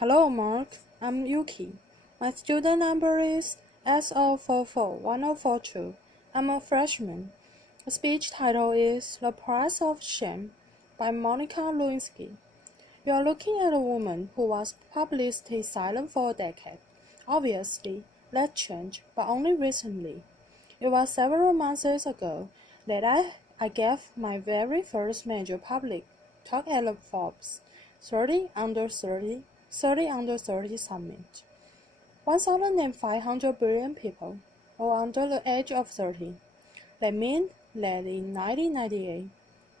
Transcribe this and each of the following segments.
Hello, Mark. I'm Yuki. My student number is S044142. I'm a freshman. The speech title is The Price of Shame by Monica Lewinsky. You are looking at a woman who was publicly silent for a decade. Obviously, that changed, but only recently. It was several months ago that I gave my very first major public talk at the Forbes 30 under 30 Summit. 1,500 billion people, all under the age of 30. That means that in 1998,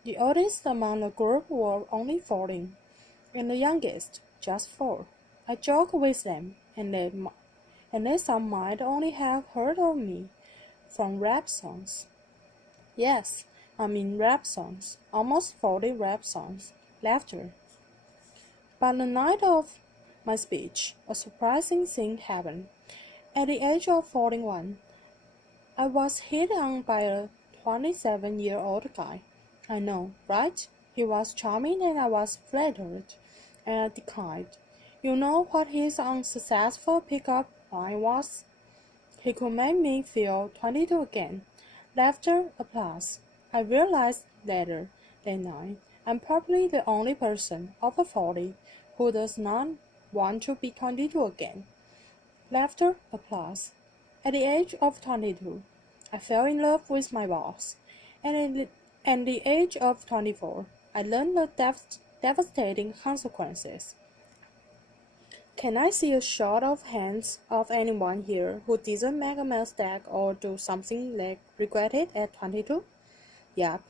the oldest among the group were only 14, and the youngest just 4. I joke with them, and they some might only have heard of me from rap songs. Yes, I mean rap songs, almost 40 rap songs. Laughter. But the night of my speech, a surprising thing happened. At the age of 41, I was hit on by a 27-year-old guy. I know, right? He was charming and I was flattered, and I declined. You know what his unsuccessful pickup line was? He could make me feel 22 again. Laughter, applause. I realized later that night I'm probably the only person over 40 who does not want to be 22 again. Laughter, applause. At the age of 22, I fell in love with my boss, and at the age of 24, I learned the devastating consequences. Can I see a shot of hands of anyone here who didn't make a mistake or do something they regretted at 22? Yup,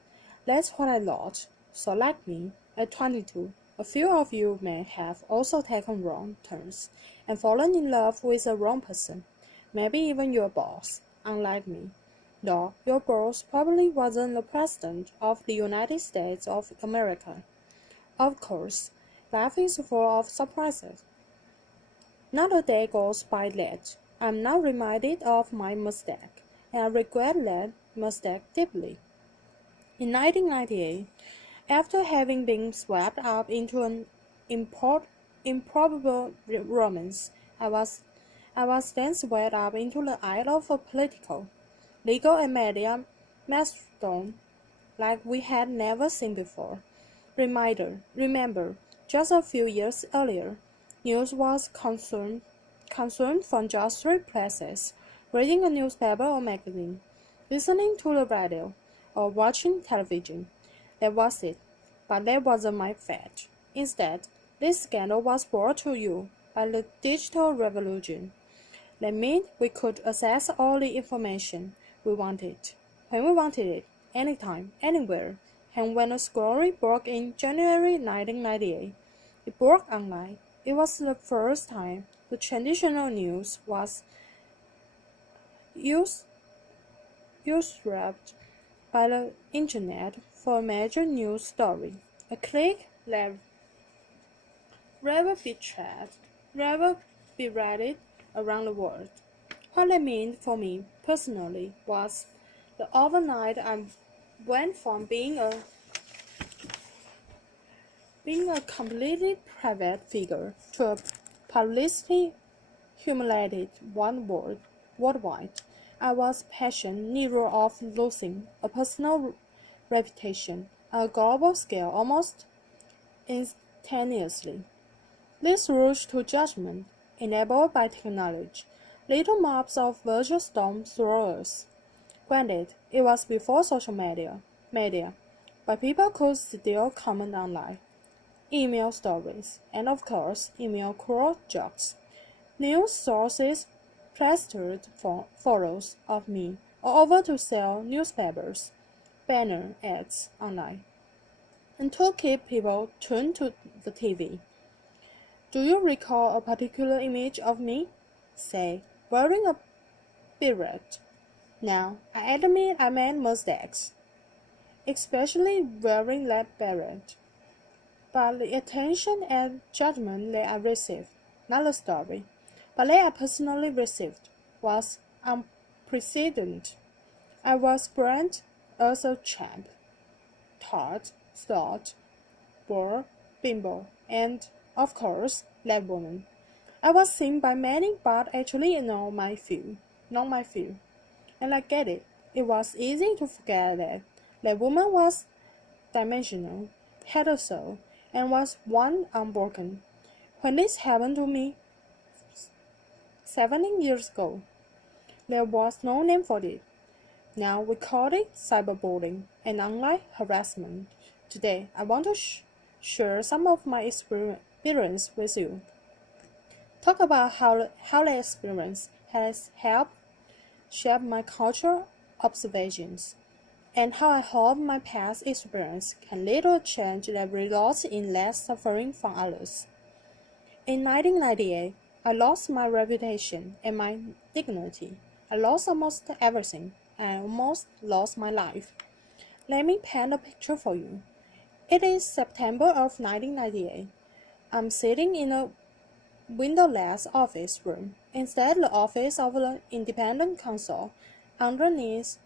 that's what I thought. So like me, at 22, a few of you may have also taken wrong turns and fallen in love with the wrong person, maybe even your boss, unlike me. Though your boss probably wasn't the President of the United States of America. Of course, life is full of surprises. Not a day goes by that I'm not reminded of my mistake, and I regret that mistake deeply. In 1998, after having been swept up into an improbable romance, I was then swept up into the eye of a political, legal and media maelstrom like we had never seen before. Remember, just a few years earlier, news was consumed from just 3 places: reading a newspaper or magazine, listening to the radio, or watching television. That was it, but that wasn't my fate. Instead, this scandal was brought to you by the digital revolution. That meant we could access all the information we wanted, when we wanted it, anytime, anywhere. And when the story broke in January 1998, it broke online. It was the first time the traditional news was usurped by the internet for a major news story. A click that rather be read around the world. What it meant for me personally was the overnight I went from being a completely private figure to a publicly humiliated worldwide. I was passionate neither of losing a personal reputation on a global scale almost instantaneously. This rush to judgment, enabled by technology, little mobs of virtual storm throwers. Granted, it was before social media, but people could still comment online. Email stories, and of course, email cruel jokes. News sources plastered photos of me all over to sell newspapers, banner ads online, and to keep people tuned to the TV. Do you recall a particular image of me? Say, wearing a beret. Now, I admit I made mistakes, especially wearing that beret. But the attention and judgment that I received, not the story, but that I personally received, was unprecedented. I was branded as a champ, thought, bore, bimbo, and Of course, that woman. I was seen by many, but actually not my few. Not my few. And I get it. It was easy to forget that woman was dimensional, had a soul, and was one unbroken. When this happened to me 17 years ago, there was no name for it. Now we call it cyberbullying and online harassment. Today, I want to share some of my experience with you. Talk about how the experience has helped shape my cultural observations, and how I hope my past experience can lead to a change that results in less suffering from others. In 1998, I lost my reputation and my dignity. I lost almost everything. I almost lost my life. Let me paint a picture for you. It is September of 1998. I'm sitting in a windowless office room, instead the office of the independent counsel, underneath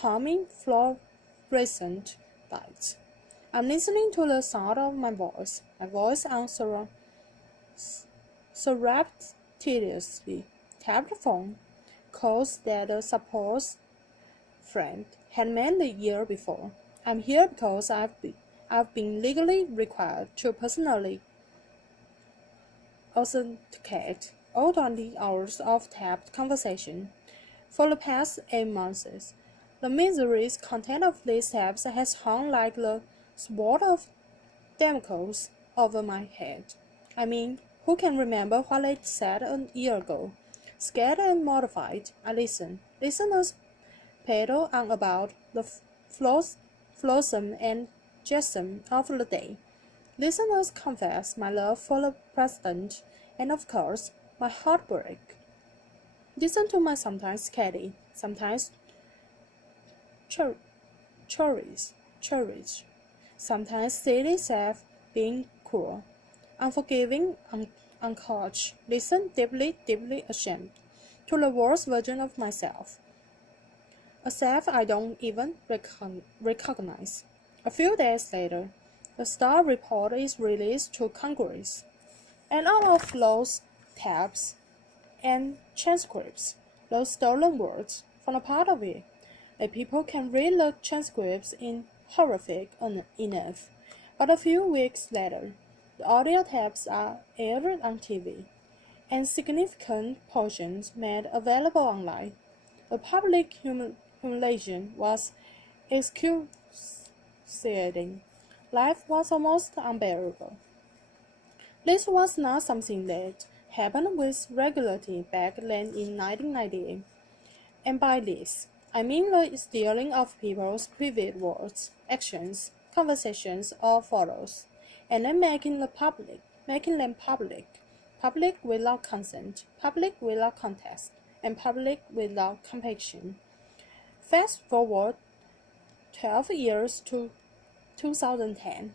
humming fluorescent lights. I'm listening to the sound of my voice on surreptitiously tapped phone calls that a supposed friend had made the year before. I'm here because I've been legally required to personally authenticate all 20 hours of tapped conversation. For the past 8 months, the mysterious content of these taps has hung like the sword of Damocles over my head. I mean, who can remember what they said a year ago? Scared and mortified, I listen. Listeners prattle on about the flotsam and jetsam of the day. Listeners confess my love for the president and, of course, my heartbreak. Listen to my sometimes scatty, sometimes churlish, sometimes silly self being cruel, unforgiving, uncouth. Listen deeply, deeply ashamed to the worst version of myself, a self I don't even recognize. A few days later, the Star report is released to Congress, and all of those tabs and transcripts, those stolen words from a part of it, that people can read the transcripts in horrific enough. But a few weeks later, the audio tapes are aired on TV, and significant portions made available online. The public humiliation was excruciating. Life was almost unbearable. This was not something that happened with regularity back then in 1998. And by this, I mean the stealing of people's private words, actions, conversations, or photos, and then making them public, public without consent, public without context, and public without compassion. Fast forward 12 years to 2010,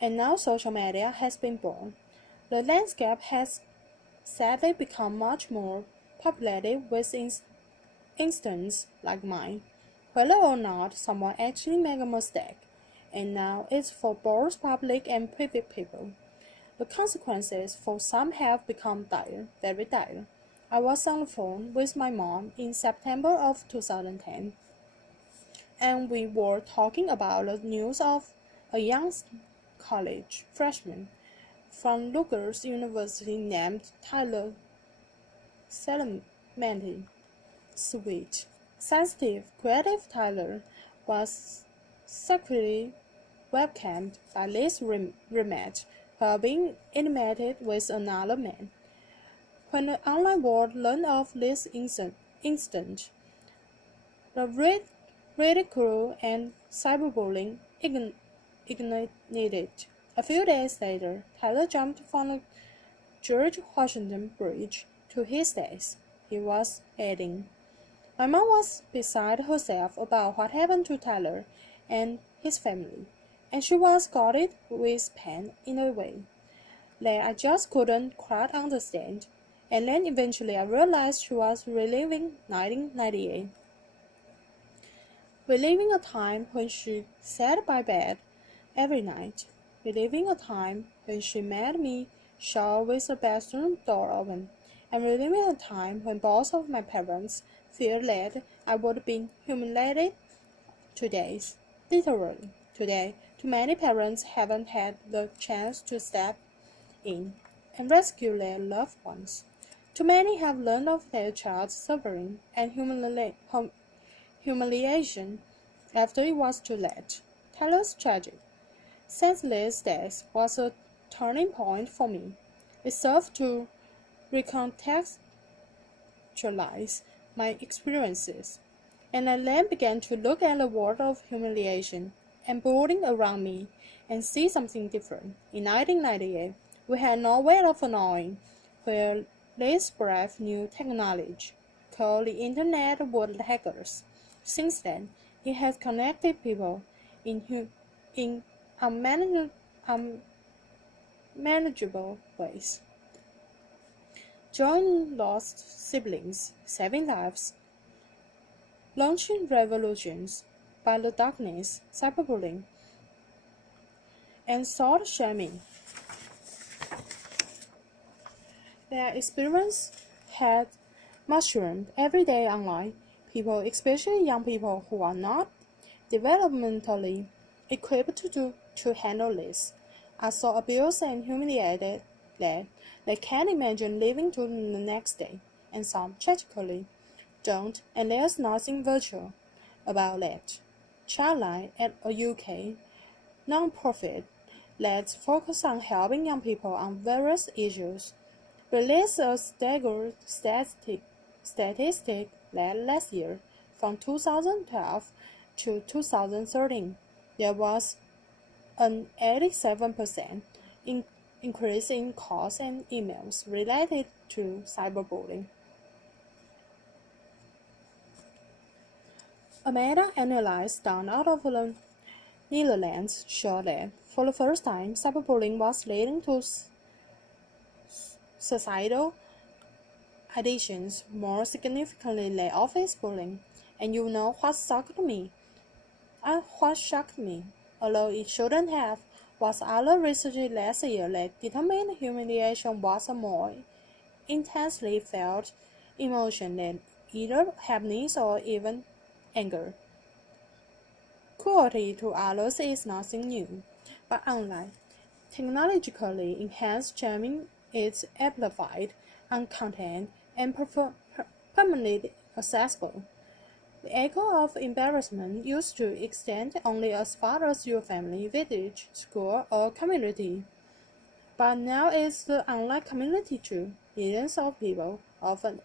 and now social media has been born. The landscape has sadly become much more populated with instances like mine, whether or not someone actually made a mistake, and now it's for both public and private people. The consequences for some have become dire, very dire. I was on the phone with my mom in September of 2010, and we were talking about the news of a young college freshman from Rutgers University named Tyler Salamenti. Sweet, sensitive, creative Tyler was secretly webcammed by Liz Remet while being intimated with another man. When the online world learned of this incident, the ridicule and cyberbullying ignited. A few days later, Tyler jumped from the George Washington Bridge to his death. He was adding, "My mom was beside herself about what happened to Tyler and his family, and she was guarded with pain in a way that I just couldn't quite understand. And then eventually I realized she was reliving 1998. Reliving a time when she sat by bed every night, reliving a time when she made me shower with the bathroom door open, and reliving a time when both of my parents feared that I would be humiliated. Literally, today, too many parents haven't had the chance to step in and rescue their loved ones. Too many have learned of their child's suffering and humiliation after it was too late. Taylor's tragic, senseless death was a turning point for me. It served to recontextualize my experiences, and I then began to look at the world of humiliation and bullying around me and see something different. In 1998, we had no way of knowing where this brave new technology, called the Internet World Hackers. Since then, it has connected people in unmanageable ways. Joining lost siblings, saving lives, launching revolutions by the darkness, cyberbullying, and thought shaming. Their experience had mushroomed every day online. People, especially young people who are not developmentally equipped to handle this, are so abused and humiliated that they can't imagine living to the next day, and some tragically don't, and there's nothing virtual about that. Childline, at a UK non-profit that focuses on helping young people on various issues, released a staggering statistic that last year, from 2012 to 2013, there was an 87% increase in calls and emails related to cyberbullying. A meta-analysis done out of the Netherlands showed that, for the first time, cyberbullying was leading to societal additions more significantly than office bullying. And you know what shocked me? Although it shouldn't have, was other research last year that determined humiliation was a more intensely felt emotion than either happiness or even anger. Cruelty to others is nothing new, but unlike technologically enhanced shaming is amplified on content and permanently accessible. The echo of embarrassment used to extend only as far as your family, village, school, or community. But now it's the online community too. Millions of people, often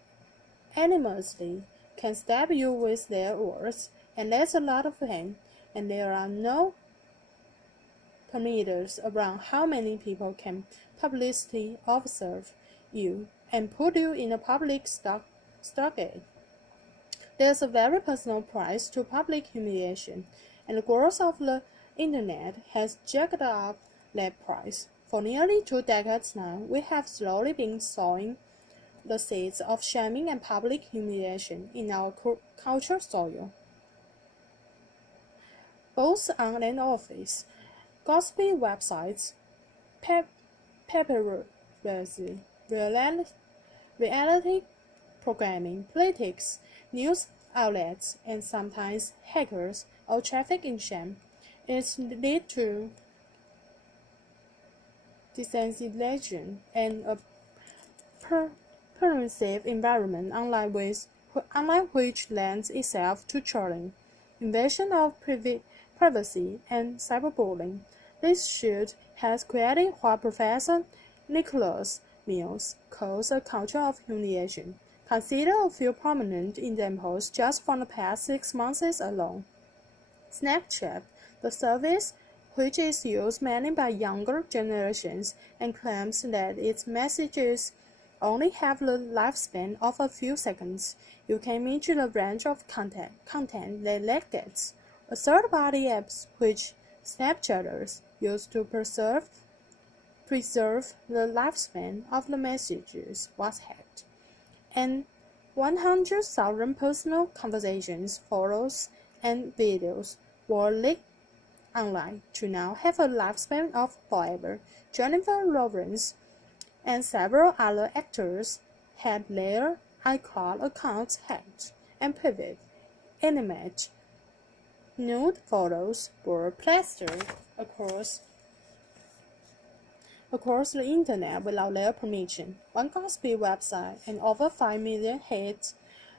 anonymously, can stab you with their words, and that's a lot of pain, and there are no parameters around how many people can publicly observe you and put you in a public stockade. There's a very personal price to public humiliation, and the growth of the Internet has jacked up that price. For nearly 2 decades now, we have slowly been sowing the seeds of shaming and public humiliation in our cultural soil, both on and office. Gossipy websites, paparazzi, reality programming, politics, news outlets, and sometimes hackers all traffic in shame. It leads to desensitization and a pervasive environment online which lends itself to trolling, invasion of privacy, and cyberbullying. This shield has created what Professor Nicholas Mills calls a culture of humiliation. Consider a few prominent examples just from the past 6 months alone. Snapchat, the service which is used mainly by younger generations and claims that its messages only have the lifespan of a few seconds. You can imagine the range of content that gets. A third-party app which Snapchatters use to preserve the lifespan of the messages was hacked, and 100,000 personal conversations, photos, and videos were leaked online to now have a lifespan of forever. Jennifer Lawrence and several other actors had their iCloud accounts hacked, and private, intimate, nude photos were plastered across the internet without their permission. One gossip website and over 5 million hits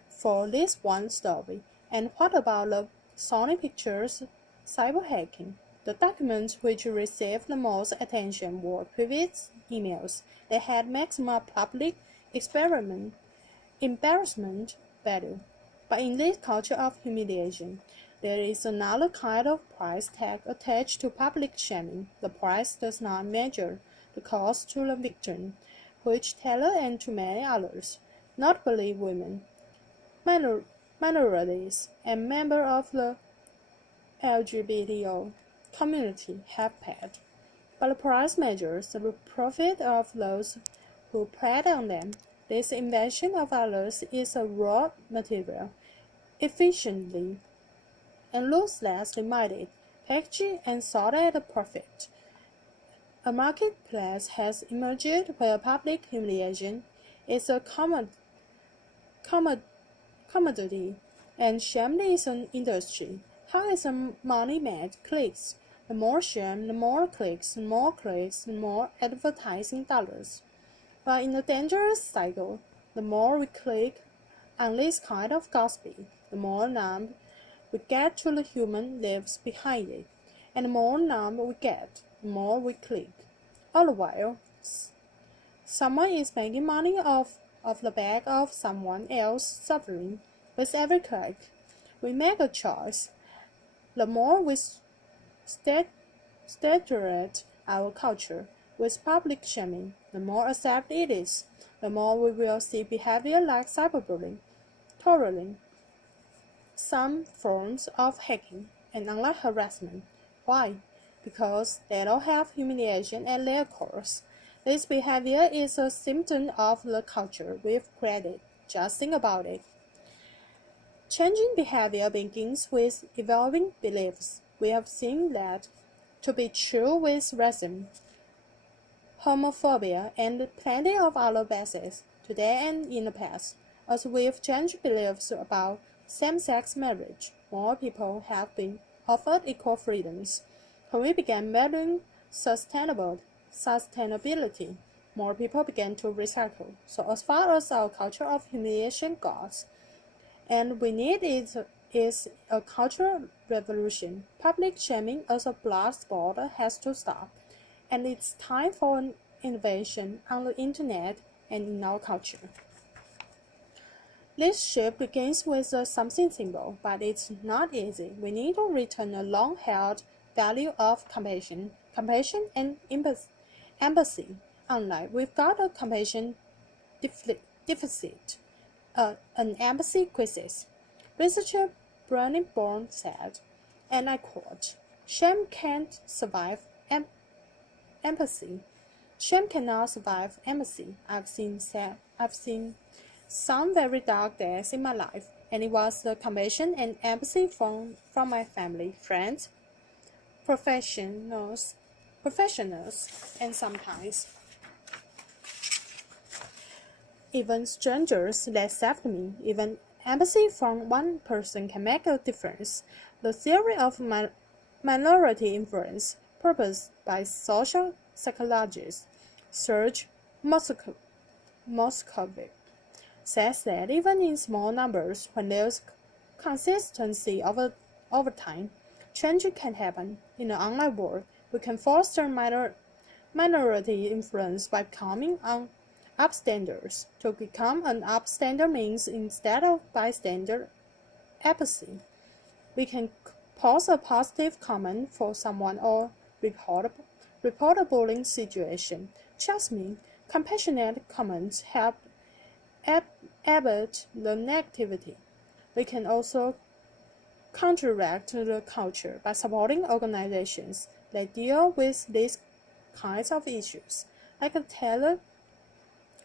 for this one story. And what about the Sony Pictures cyber hacking? The documents which received the most attention were private emails. They had maximum public embarrassment value. But in this culture of humiliation, there is another kind of price tag attached to public shaming. The price does not measure the cost to the victim, which Taylor and to many others, notably women, minorities, and members of the LGBTO community have paid. But the price measures the profit of those who preyed on them. This invention of others is a raw material, efficiently and ruthlessly minded, packaged and sold at a profit. A marketplace has emerged where public humiliation is a commodity and shame is an industry. How is the money made? Clicks. The more shame, the more clicks, the more advertising dollars. But in a dangerous cycle, the more we click on this kind of gossip, the more numb we get to the human lives behind it, and the more numb we get, the more we click. All the while, someone is making money off the back of someone else suffering. With every click, we make a choice. The more we saturate our culture with public shaming, the more accepted it is, the more we will see behavior like cyberbullying, trolling, some forms of hacking, and online harassment. Why? Because they don't have humiliation at their core. This behavior is a symptom of the culture we've created. Just think about it. Changing behavior begins with evolving beliefs. We have seen that to be true with racism, homophobia, and plenty of other bases, today and in the past. As we've changed beliefs about same-sex marriage, more people have been offered equal freedoms. When we began valuing sustainability, more people began to recycle. So as far as our culture of humiliation goes, and we need is a cultural revolution. Public shaming as a blood sport has to stop, and it's time for an innovation on the internet and in our culture. This shift begins with something simple, but it's not easy. We need to return a long-held value of compassion and empathy. Online, we've got a compassion deficit, an empathy crisis. Researcher Brené Brown said, and I quote, "Shame can't survive empathy. Shame cannot survive empathy. I've seen some very dark days in my life, and it was the compassion and empathy from my family, friends, professionals, and sometimes even strangers that saved me. Even empathy from one person can make a difference." The theory of minority influence, proposed by social psychologist Serge Moscovitch, says that even in small numbers, when there's consistency over time, change can happen. In the online world, we can foster minority influence by becoming upstanders. To become an upstander means, instead of bystander apathy, we can post a positive comment for someone or report a bullying situation. Trust me, compassionate comments help abate the negativity. We can also counteract the culture by supporting organizations that deal with these kinds of issues, like the Taylor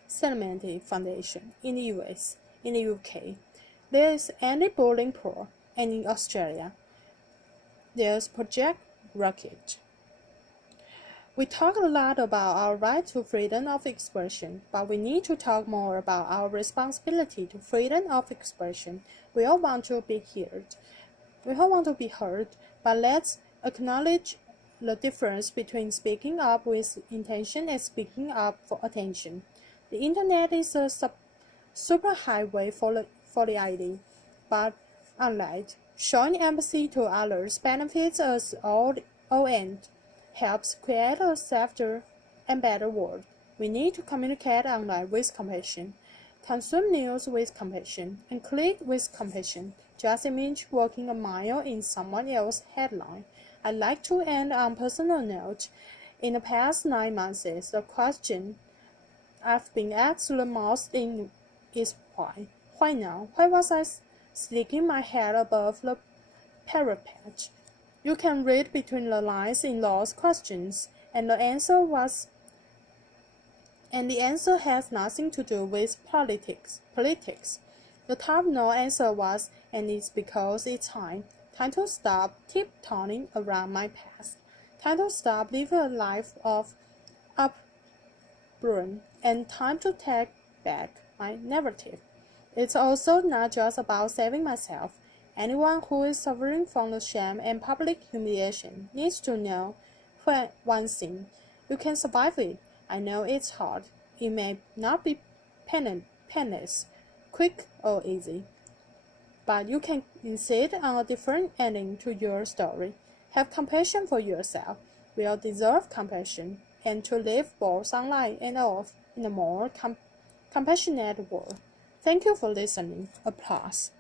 Settlement Foundation in the US. In the UK, there is anti-bullying pro, and in Australia, there's Project rocket. We talk a lot about our right to freedom of expression, but we need to talk more about our responsibility to freedom of expression. We all want to be heard. But let's acknowledge the difference between speaking up with intention and speaking up for attention. The internet is a superhighway for the idea, but unlike showing empathy to others benefits us all and helps create a softer and better world. We need to communicate online with compassion, consume news with compassion, and click with compassion. Just imagine walking a mile in someone else's headline. I'd like to end on a personal note. In the past 9 months, the question I've been asked the most is why? Why now? Why was I sticking my head above the parapet? You can read between the lines in those questions, and the answer has nothing to do with politics. The top no answer was, and it's because it's time to stop tiptoeing around my past. Time to stop living a life of upburn, and time to take back my narrative. It's also not just about saving myself. Anyone who is suffering from the shame and public humiliation needs to know one thing. You can survive it. I know it's hard. It may not be painless, quick, or easy. But you can insist on a different ending to your story. Have compassion for yourself. We all deserve compassion, and to live both online and off in a more compassionate world. Thank you for listening. Applause.